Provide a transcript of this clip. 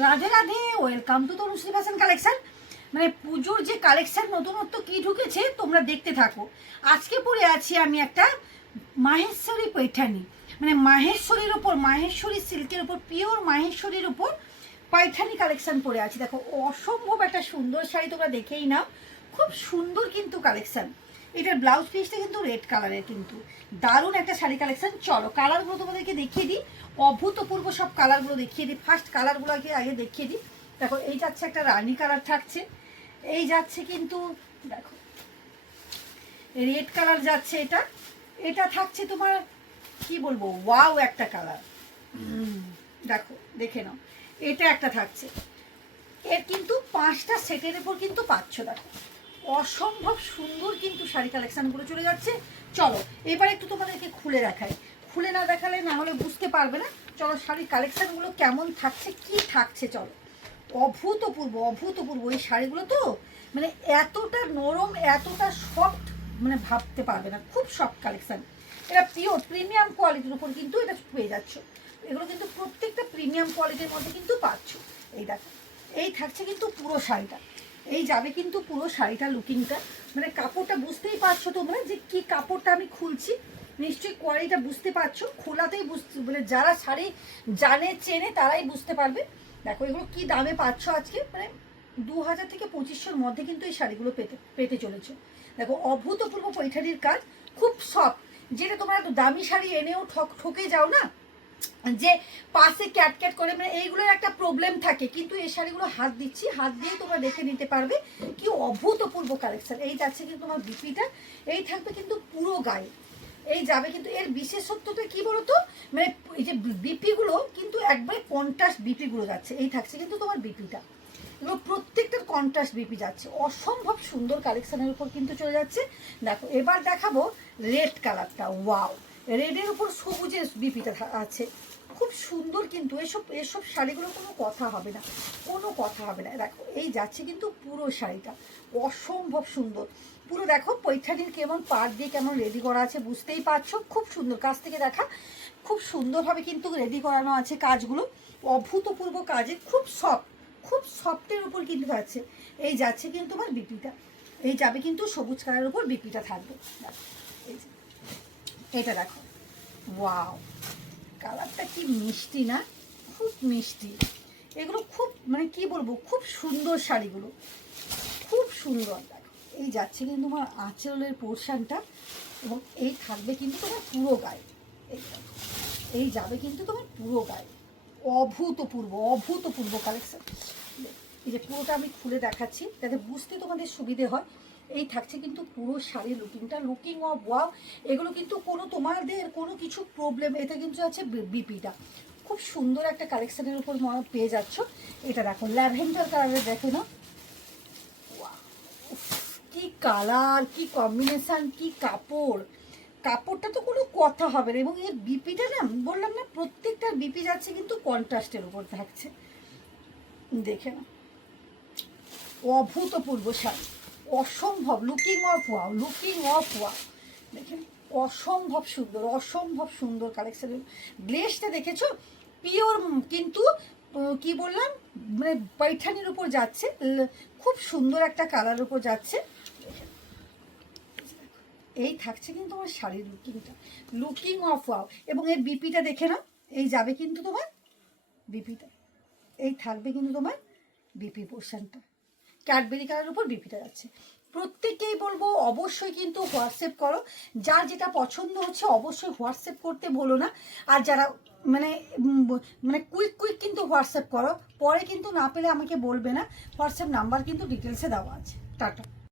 Radhe Radhe, welcome to Tanushree fashion collection. মানে পুজোর যে কালেকশন নতুনত্ব কি ঢুকেছে তোমরা দেখতে থাকো। আজকে পরে আছি আমি একটা মাহেশ্বরী পৈঠানি, মানে মাহেশ্বরীর ওপর, মাহেশ্বরী সিল্কের ওপর, পিওর মাহেশ্বরীর ওপর পৈঠানি কালেকশন পরে আছি। দেখো অসম্ভব একটা সুন্দর শাড়ি, তোমরা দেখেই নাও। খুব সুন্দর কিন্তু কালেকশন। এটার ব্লাউজ পিসটা কিন্তু রেড কালারের, কিন্তু দারুণ একটা শাড়ি কালেকশন। চলো কালারগুলো তোমাদেরকে দেখিয়ে দিই, অভূতপূর্ব সব কালারগুলো দেখিয়ে দিই। ফার্স্ট কালারগুলোকে আগে দেখিয়ে দিই। দেখো এই যাচ্ছে একটা রানী কালার থাকছে, এই যাচ্ছে কিন্তু দেখো রেড কালার যাচ্ছে, এটা এটা থাকছে তোমার কি বলবো, ওয়াও একটা কালার। দেখো দেখে নাও, এটা একটা থাকছে। এর কিন্তু 5টা সেটের উপর কিন্তু পাচ্ছ। দেখো অসম্ভব সুন্দর কিন্তু শাড়ি কালেকশনগুলো চলে যাচ্ছে। চলো এবার একটু তোমাদেরকে খুলে দেখাই, খুলে না দেখালে না হলে বুঝতে পারবে না। চলো শাড়ির কালেকশনগুলো কেমন থাকছে, কি থাকছে, চলো। অভূতপূর্ব অভূতপূর্ব এই শাড়িগুলো তো, মানে এতটা নরম, এতটা সফট, মানে ভাবতে পারবে না। খুব সফট কালেকশন। এটা পিওর প্রিমিয়াম কোয়ালিটির উপর কিন্তু এটা পেয়ে যাচ্ছ। এগুলো কিন্তু প্রত্যেকটা প্রিমিয়াম কোয়ালিটির মধ্যে কিন্তু পাচ্ছ। এই দেখো এই থাকছে কিন্তু পুরো শাড়িটা, এই যাবে কিন্তু পুরো শাড়িটা লুকিংটা, মানে কাপড়টা বুঝতেই পারছো তোমরা যে কি কাপড়টা আমি খুলছি। নিশ্চয়ই কোয়ালিটিটা বুঝতে পারছো, খোলাতেই বুঝতে, মানে যারা শাড়ি জানে চেনে তারাই বুঝতে পারবে। দেখো এগুলো কি দামে পাচ্ছ আজকে, মানে 2000 থেকে 2500-র মধ্যে কিন্তু এই শাড়িগুলো পেতে চলেছো। দেখো অভূতপূর্ব পৈঠানির কাজ, খুব সফট। যেটা তোমরা দামি শাড়ি এনেও ঠকে যাও না, যে পাশে ক্যাট করে, মানে এইগুলোর একটা প্রবলেম থাকে। কিন্তু এই শাড়িগুলো হাত দিচ্ছি, হাত দিয়ে তোমরা দেখে নিতে পারবে কি অভূতপূর্ব কালেকশন। এই যাচ্ছে কিন্তু তোমার বিপিটা, এই থাকবে কিন্তু পুরো গায়ে, এই যাবে কিন্তু। এর বিশেষত্বটা কি বলতো, মানে এই যে বিপিগুলো কিন্তু একবারে কন্ট্রাস্ট বিপিগুলো যাচ্ছে। এই থাকছে কিন্তু তোমার বিপিটা, এগুলো প্রত্যেকটার কন্ট্রাস্ট বিপি যাচ্ছে। অসম্ভব সুন্দর কালেকশনের উপর কিন্তু চলে যাচ্ছে। দেখো এবার দেখাবো রেড কালারটা, ওয়াও, রেডের উপর সবুজের বিপিটা আছে। খুব সুন্দর কিন্তু এসব এসব শাড়িগুলো কোনো কথা হবে না, কোনো কথা হবে না। দেখো এই যাচ্ছে কিন্তু পুরো শাড়িটা, অসম্ভব সুন্দর পুরো। দেখো পৈঠানির কেমন পাড় দিয়ে কেমন রেডি করা আছে বুঝতেই পারছো। খুব সুন্দর, কাছ থেকে দেখা, খুব সুন্দরভাবে কিন্তু রেডি করানো আছে কাজগুলো, অভূতপূর্ব কাজে, খুব সফট, খুব সফটের উপর কিন্তু থাকছে। এই যাচ্ছে কিন্তু তোমার বিপিটা, এই যাবে কিন্তু সবুজ কালারের উপর বিপিটা থাকবে। এটা দেখো, ওয়াও, কালারটা কি মিষ্টি না, খুব মিষ্টি। এগুলো খুব, মানে কি বলবো, খুব সুন্দর শাড়িগুলো, খুব সুন্দর। দেখো এই যাচ্ছে কিন্তু তোমার আঁচলের পোর্শনটা, এবং এই থাকবে কিন্তু তোমার পুরো গায়ে। এই দেখো এই যাবে কিন্তু তোমার পুরো গায়ে। অভূতপূর্ব অভূতপূর্ব কালেকশন। এই যে পুরোটা আমি খুলে দেখাচ্ছি যাতে বুঝতে তোমাদের সুবিধে হয়। এই থাকছে কিন্তু পুরো শাড়ির লুকিংটা, লুকিং অফ ওয়াও। এগুলো কিন্তু কোনো তোমাদের কোনো কিছু প্রবলেম, এটা কিন্তু আছে বিপিটা। খুব সুন্দর একটা কালেকশনের উপর পেয়ে যাচ্ছ। এটা দেখো ল্যাভেন্ডার কালারের, দেখে না, কি কালার, কি কম্বিনেশন, কি কাপড়, কাপড়টা তো কোনো কথা হবে না। এবং এর বিপিটা না, বললাম না প্রত্যেকটার বিপি যাচ্ছে কিন্তু কন্ট্রাস্টের উপর থাকছে। দেখে না, অভূতপূর্ব শাড়ি, অসম্ভব looking of wow, looking of wow. দেখেন অসম্ভব সুন্দর, অসম্ভব সুন্দর কালেকশন। গ্লেসটা দেখেছো, পিওর কিন্তু কি বললাম, মানে পৈঠানির উপর যাচ্ছে, খুব সুন্দর একটা কালার উপর যাচ্ছে। এই থাকছে কিন্তু আমার শাড়ির লুকিংটা, লুকিং অফ ওয়াও। এবং এর বিপিটা দেখে নাও, এই যাবে কিন্তু তোমার বিপিটা, এই থাকবে কিন্তু তোমার বিপি পোর্শনটা, ক্যাডবেরি কালারের উপর বিপিটা যাচ্ছে। প্রত্যেককেই বলবো অবশ্যই কিন্তু হোয়াটসঅ্যাপ করো, যার যেটা পছন্দ হচ্ছে অবশ্যই হোয়াটসঅ্যাপ করতে বলো না। আর যারা মানে মানে কুইক কিন্তু হোয়াটসঅ্যাপ করো, পরে কিন্তু না পেলে আমাকে বলবে না। হোয়াটসঅ্যাপ নাম্বার কিন্তু ডিটেলসে দেওয়া আছে। টাটা।